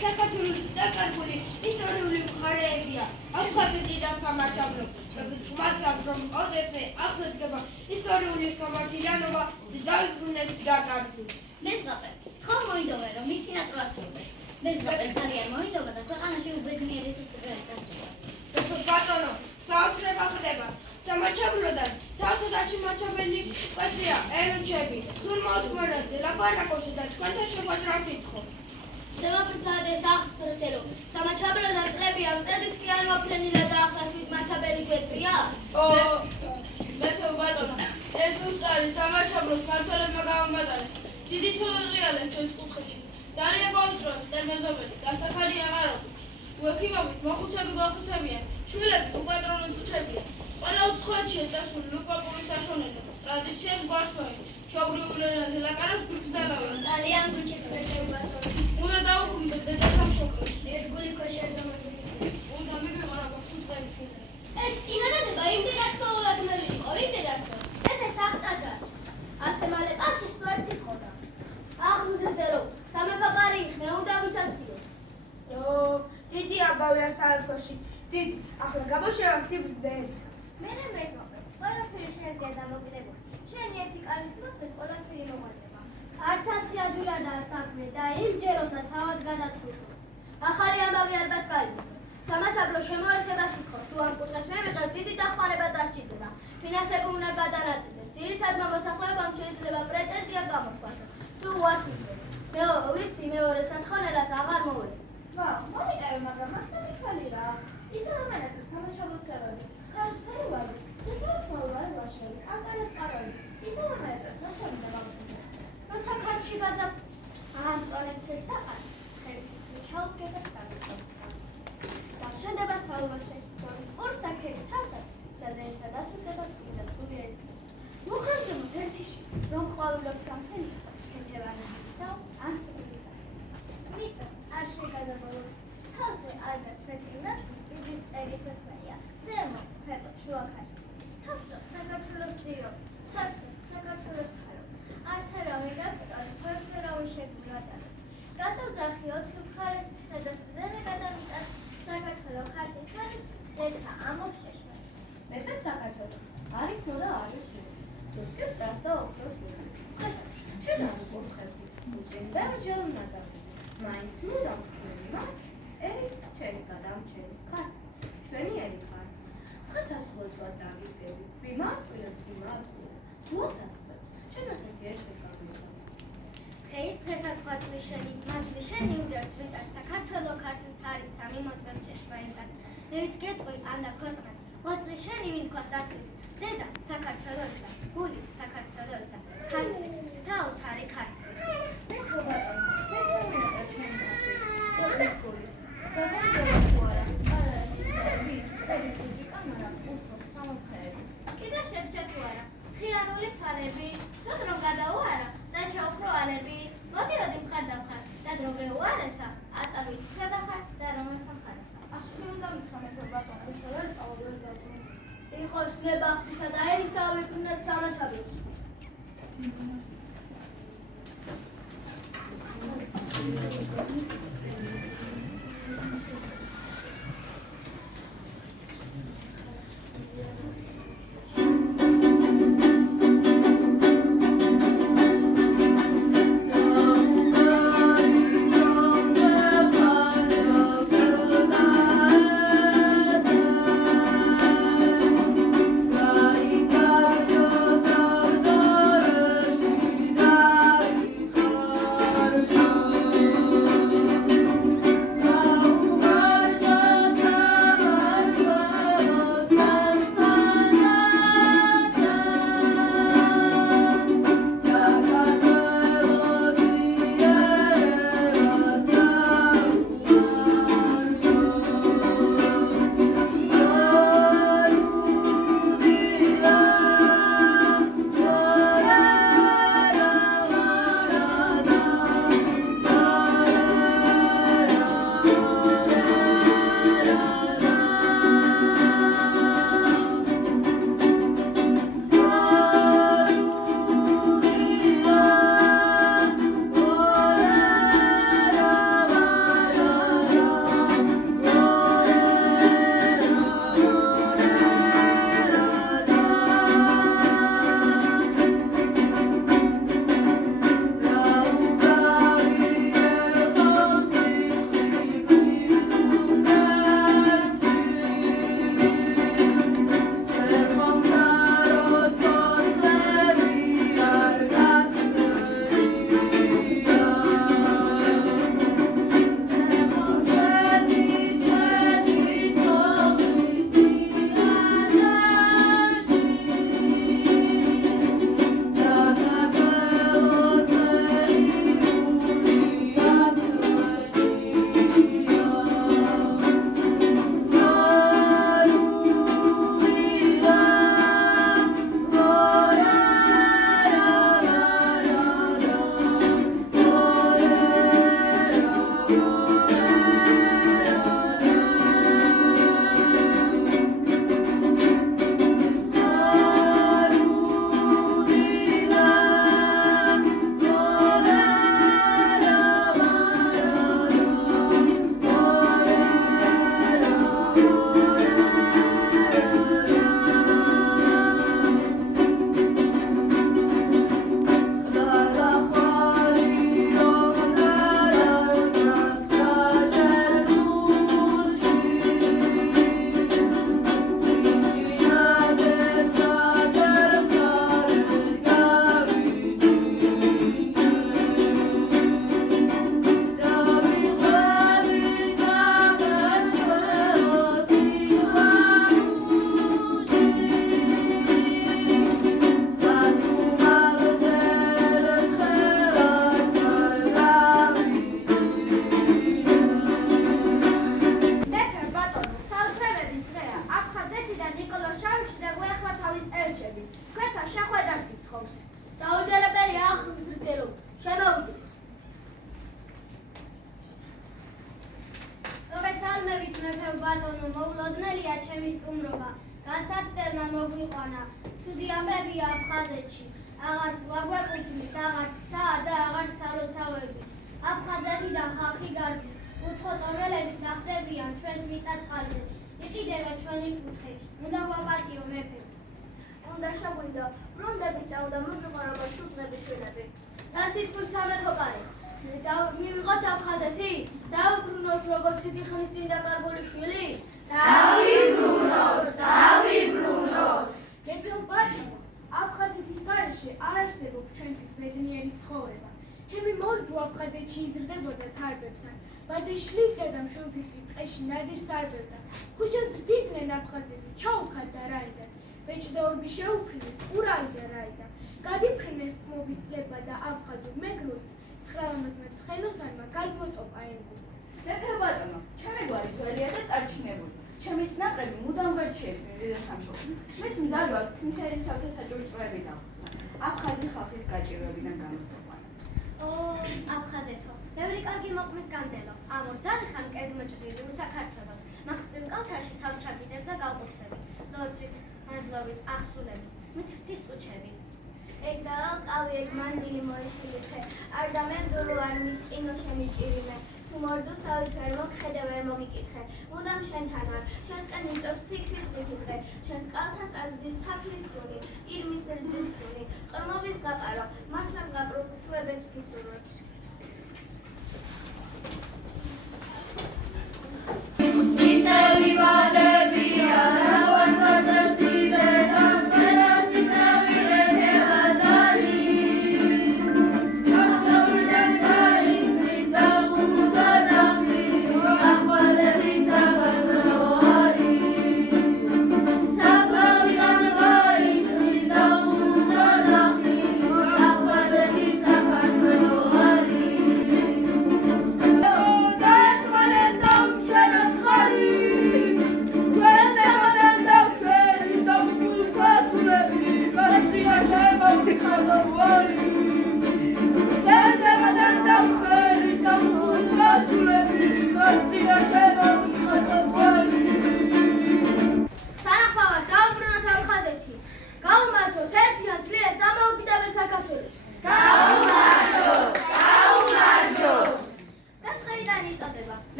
საქართველოს დაკარგული ისტორიული მხარეებია. აფხაზეთი და სამაჩაბლო. მასამ რომ ოდესმე აღსადგება ისტორიული სამართლიანობა დაიბრუნებს დაკარგულს. მეზღაპრები, ხომ მოიდომა რომ მის სინატრას მოყვეს. მეზღაპრებს ძალიან მოიდომა და ქვეყანაში უბედნიერი სისტემები გახდება. ბატონო, საოცრება ხდება. სამაჩაბლოდან თავთოდაჩი მაჩაბელი ყვეწია ელჩები. სულ მოწმორდე ლაპარაკობსა და თქვენთან შეხვედრას ითხოვს. შემობრცადეს აღწერო. სამაჩაბლოდან წლებიან კრედიტს კი არ მოფრენილა და ახლა თვით მაჩაბელი გვეწია? მეფე ბატონო, ეს უსტარი სამაჩაბლოს მმართველებმა გამომატანეს. დიდი ცუდად ჩვენს კუთხეში. ძალიან გაუძროთ დემეზობელი, გასახარი აღარ აქვს. უექიმობით მოხუცები გვახუცებიან, შვილები უპატრონოდ უჩებიან. ყველა უცხოეთშია დასული ლუკაპური საშონელება, ტრადიციებს გვართმევენ, მშობლიურ ენაზე ლაპარაკს გვიგზავნებენ. ძალიან გვიჩეს მეფე ბატონო. უნდა დაუბრუნდეთ დედასამშობლოს. ერთგული ქვეშ არ დამოგვიგებთ. უნდა მივიღო რაღაც სუსტები შვილები. ეს წინადადება იმდენად მოულოდნელი იყო, იმდენად რომ მეფე სახტადა. ასე მალე პარსიც ვერც იტყოდა. აღმზრდელო, სამეფო კარი იხმე, უნდა ვითანხმდო. დიდი აბავია საეფოში, დიდი, ახლა გაბოშევა სიბრძნე ერისა. მე მეზღაპრე, ყველაფერი შენზეა დამოკიდებული. შენი ერთი კალით მოსმეს ყველაფერი მოგვარდება. არც ასე ადვილადაა საქმე და იმჯეროთ და თავად გადატყვიტო. ახალი ამბავი ალბათ გაიგო. სამაჩაბლო შემოერთებას უთხოვს, თუ ამ კუთხეს მივიღებ, დიდი დახმარება დასჭირდება. ფინანსები უნდა გადანაწილდეს. ძირითადმა მოსახლეობამ შეიძლება პრეტენზია გამოთქვას. თუ უარს იწევს. ვიცი, მეორე სათხოვნელად აღარ მოვედი. მომიტევე, მაგრამ მასები ხალი რა. ისე მომენათა სამაჩაბლოს სერვერი. ხარისფერი ვაზი, შესაძლოა ვაშელი, აკარებს ყარალი. ისე მომენათა მასები დამაგდია. როცა ქარში გაზა ამწონებს ერთ საყარ, ცხერის ისკრი ჩაუდგება სამიწოთს. დამშვენდება საუბარში, რომის ყურს და ქერის თავდას, საზეისა დაცურდება წმინდა სულიერის. მოხარზემოთ ერთიში, რომ ყვავილობს გამთენია, ქეთევანის ისალს ან ფულის. მიწას არ შეგადაბოლოს, თავზე არ გასვეთილნას სპიდის წერის ვეთმეია, ზემო, ქვემო, შუაქარი. თავზე საქართველოს ძირო, საქართველოს ხარო. არც არავინ გაკეთოს, ხარს ვერავინ შეგვიადაროს. გადავძახი 4 მხარეს, სადაც ზემე გადამიწას, საქართველო ხარტი ხარის, ზეცა ამობს ჭეშმარიტ. მეფე საქართველოს არ იქნო და არ ისვრი. თუშკი პრას და ოქროს ვიღებს. შედარი გორხეთი, უწინ ბევრჯერ ნაძახი. მაინც უნდა მქონი მათ, ერის ჩემი გადამჩენი ქართ, ჩვენი ერი ხართ. ცხეთას ხოჭვად დაგიგები, ვიმართვილებ, გუოთასպես, შედასეთი ეშკე გაგვიდა. დღეის დღესაწყოთლიშენი, მათლიშენი უდევთ რიტად საქართველო ქართლით არის სამი მოწვევ ჭეშმარიტად. მევით გეტყვი ანდა ქვეყნად, ღვაწლიშენი მინთქვას დათვლით. დედა საქართველოისა, გული საქართველოისა, ქართლი, საოცარი ქართლი. მეფე ბატონო, მესამედა ჩემი ქართლი, გოლის გული. გადაგდო თუ არა, არაერთის ფერები, ერის გუჯი კამარა, უცხო სამოქრეები. კიდე შერჩა თუ არა, ხიარული თვალები, თოთ რომ გადაუარა, დაჩა უფრო ალები. მოდი მხარ და მხარ, და დრო გეუარესა, აწარვით სადახარ და რომელ სამხარესა. ასკი უნდა მითხრა მეფე ბატონო, ის რა წავედარ გაწმო. იყოს ნებახტისა და ერისა ვიბრუნებთ სამაჩაბლოს. Rai ხუმრობა, განსაცდელმა მოგვიყვანა, ცუდი ამბებია აფხაზეთში, აღარც ვაგვეკუთვნის, აღარც ცა და აღარც სალოცავები. აფხაზეთიდან ხალხი გარბის, უცხო ტონელების ახდებიან ჩვენს მიწა-წყალზე, იყიდება ჩვენი კუთხე, უნდა გვაპატიო მეფე. უნდა შეგვინდო, ბრუნდებით და უნდა მოგვიყო როგორც უწყები შვილები. რა სიტყვის სამეფო კარი? მივიღოთ აფხაზეთი? დავიბრუნოთ როგორც დიდი ხნის წინ დაკარგული შვილი? დავიბრუნოთ! მეფე ბატონო, აფხაზეთის გარეშე არ არსებობს ჩვენთვის ბედნიერი ცხოვრება. ჩემი მორდო აფხაზეთში იზრდებოდა თარბებთან, ბადი შლიდა და მშვილდისრით ტყეში ნადირს არბებდა. ქუჩას რდიდნენ აფხაზები, ჩაუხად და რაიდან. ბეჭზე ორბი შეუფრინეს, ურალი და რაიდან. გადიფრინეს მობის წლება და აფხაზურ მეგრულს, 19-მა ცხენოსანმა გადმოტოპა ენგური. მეფე ბატონო, ჩემი გვარი ძველია და წარჩინებული. ჩემით ნაკრები მუდამ გარჩიებდნენ ზედა სამშობლოში. მეც მზად ვარ ფინსერის თავთა საჭურჭროები დავხსნა. აფხაზი ხალხის გაჭირვებიდან გამოსაყვანა. აფხაზეთო, ბევრი კარგი მოყმის გამდელო, ამორძალი ხან კედმოჭრილი უსაქართლო. მახვილ კალთაში თავს ჩაგიდებ და გავყუჩდებით, ლოცვით, მადლობით, ახსულებით, მითრთის ტუჩები. ეგ დაალყავი, ეგ მანდილი მოიშლილი ხე, არ დამემდურო არ მიწყინო შემიჭირიმე. თუ მორდოსავით ვერ მოგხედე, ვერ მოგიკითხე, მუდამ შენთან ვარ, შენსკენ მიწოს ფიქრით მითითრე, შენს კალთას აზდის თაფლის სუნი, ირმის რძის სუნი, ყრმობის გაყარო, მართლაც გაპრო, სუებეც გისურვე.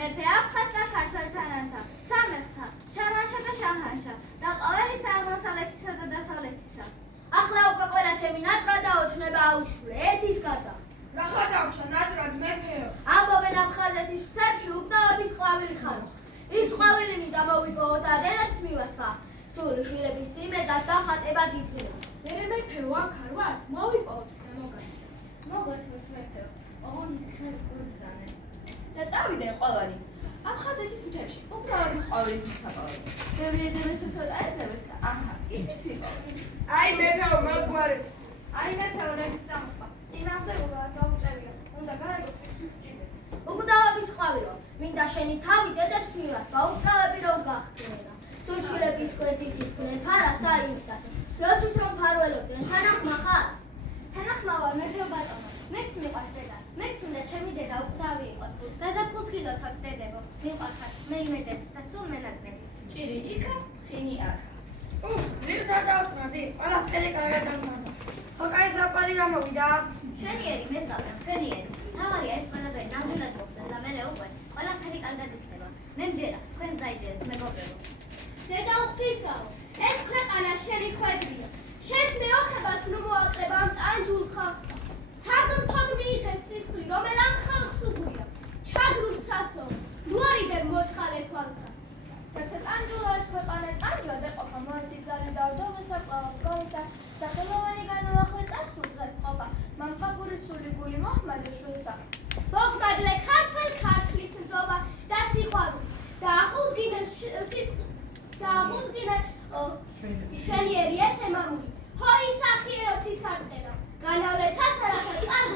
მეფე აფხაზ და ქართველთან ანთა, სამეფთა, შარვანშა და შაჰანშა და ყოველი აღმოსავლეთისა და დასავლეთისა. ახლა უკვე ყველა ჩემი ნატრა დაოჩნება აუშვლე, ერთის გარდა. რა დავშა ნატრად მეფეო? ამბობენ აფხაზეთის ხტებში უკდავების ყვავილი ხარობს. ის ყვავილი მინდა მოვიპოვო და დედაც მივათვა. სული შვილების სიმედად დახატება დიდდება. მერე მეფეო აქ არ ვართ, მოვიპოვოთ და მოგაგებთ. მოგოთმოთ მეფეო, ოღონდ ჩვენ გვიბრძანე. და წავიდნენ ყველანი. აფხაზეთის მთებში უკდავების ყვავილის მოსაპოვებლად. ბევრი ეძებეს თუ ცოტა ეძებეს და აჰა, ისიც იპოვეს. აი მეფეო, მაგვარეთ. აი მეფეო, ნექით წამოხვა, წინამძღვრა გაუწევია, უნდა გაიგოს სიჭირე. უკდავების ყვავილო, მინდა შენი თავი დედებს მივათვა, უკდავები რომ გახდნენა. სულ შვილების კვერდით იყვნენ ფარად და იყვნენ. როცით რომ ფარველობდნენ, თანახმა ხარ? თანახმა ვარ, მეფეო ბატონო, მეც მიყვარს დედა, მეც უნდა ჩემი დედა უკდავი იყოს. გაზაფხულს გილოცავს დედებო, მიყვარხარ, მე იმედებს და სულ მენაკლებით. ჭირი იქა, ხინი აქ. ძირს არ დავწმარდი, ყველაფერი კარგად დამთავრდა. ხო, კაი ზაფარი გამოვიდა. მშვენიერი მეზღავრა, მშვენიერი. თავარია ეს ყველაფერი ნამდვილად მოხდეს და მერე უკვე ყველაფერი კარგად იქნება. მე მჯერა, თქვენს დაიჯერეთ, მეგობრებო. დედა უღვთისაო, ეს ქვეყანა შენი ხვედრია. შენს მეოხებას ნუ მოაწყება ამ ტანჯულ ხალხსა. საღმრთოდ მიიღეს სისხლი, რომელ ამ ხალხს უღვრია. ჩაგრულ ცასო, ნუ არიდებ მოწყალე თვალსა. რაცა ტანჯულა ეს ქვეყანა ტანჯვა დაყოფა, მოეცით ძალიან დავდო საკვლავ გავისა. სახელოვანი განუახლე წარსულ დღეს ყოფა, მამყაგური სული გული მოჰმადე შვილსა. მოხმადლე ქართლის ნდობა და სიყვარული და აღუდგინე შვენიერი ესე მამული. ჰოი სახიერო ცისარტყენა, განავლე ცასარათა წარგ